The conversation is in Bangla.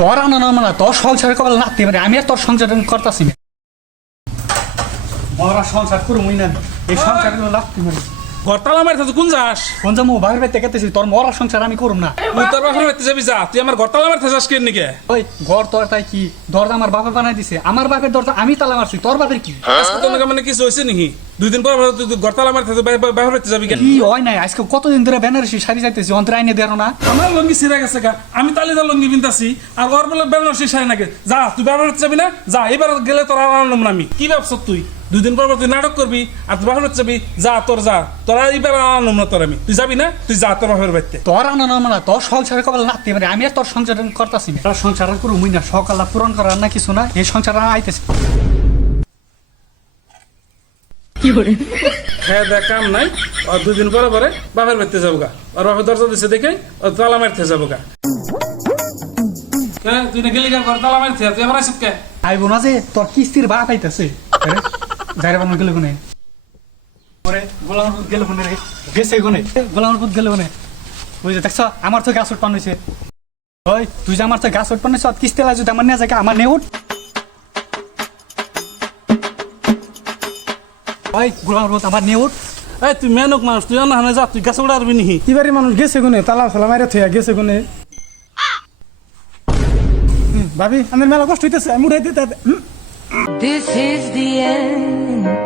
তোর আনা না মানে তোর সংসারের কপাল নাড়তে পারে আমি আর তোর সংসার করতেছি না মরা সংসার করু মুই না এই সংসার লাগতে পারে ঘরতালা মারি থাকতো কোন যাস কোন যে মো বাইরে বাইতে কেতেছি তোর মরা সংসার আমি করুম না তুই তোর বাপের বাড়িতে যাবি যা তুই আমার ঘরতালা মারি থাকাস কেন নিকে ওই ঘর তোর তাই কি দরজা আমার বাপে বানাই দিছে আমার বাপের দরজা আমি তালা মারছি তোর বাপের কি আজকে তোর নাকি মানে কিছু হয়েছে নাকি 2 দিন পর তুই ঘরতালা মারি থাকতো বাপের বাড়িতে যাবি কেন কি হয় নাই আজকে কতদিন ধরে বেনারসি শাড়ি যাইতেছি অন্তর আইনে দেরো না আমার লঙ্গি ছিঁড়ে গেছে গা আমি তালিদার লঙ্গি বিনতাছি আর ওর বলে বেনারসি শাড়ি নাকি যা তুই বাপের বাড়িতে যাবি না যা এবার গেলে তোর আর আনলাম না আমি কি ভাবছ তুই 2 দিন পর তুই নাটক করবি আর তুই বাপের বাড়িতে যাবি যা তোরা এবার আনলাম না তোর আমি তুই যাবি না তুই যা তোর বাপের বাড়িতে তোর আনা না মানে তোর সংসারের কপাল নাড়তে পারে আমি আর তোর সংসার করতেছি না তোর সংসার করু মুই না সকাল পূরণ করার না কিছু না এই সংসার আইতেছে হ্যাঁ দেখ কাম নাই আর 2 দিন পরে পরে বাপের বাড়িতে যাবো গা আর বাপের দরজা দিছে দেখে ও তালা মারতে যাবো গা তুই না গেলি গা ঘর তালা মারতে তুই আবার আসিস কে আইব না যে তোর কিস্তির বাপ আইতেছে যাইরে বানো গেলে কোনে ওরে গোলামের পুত গেলে কোনে রে গেছে কোনে গোলামের পুত গেলে কোনে ওই যে দেখছ আমার তো গাছ উঠপান হইছে ওই তুই যে আমার তো গাছ উঠপান হইছ কিস্তি লাগে যদি আমার নিয়ে যায় আমার নিয়ে উঠ ওই গোলামের পুত আমার নিয়ে উঠ এই তুই মেনক মানুষ তুই না যা তুই গাছ উড়া আরবি নিহি এবারে মানুষ গেছে কোনে তালা ফালা মাইরা থইয়া গেছে কোনে ভাবি আমার মেলা কষ্ট হইতেছে আমি উঠাই দিতে This is the end.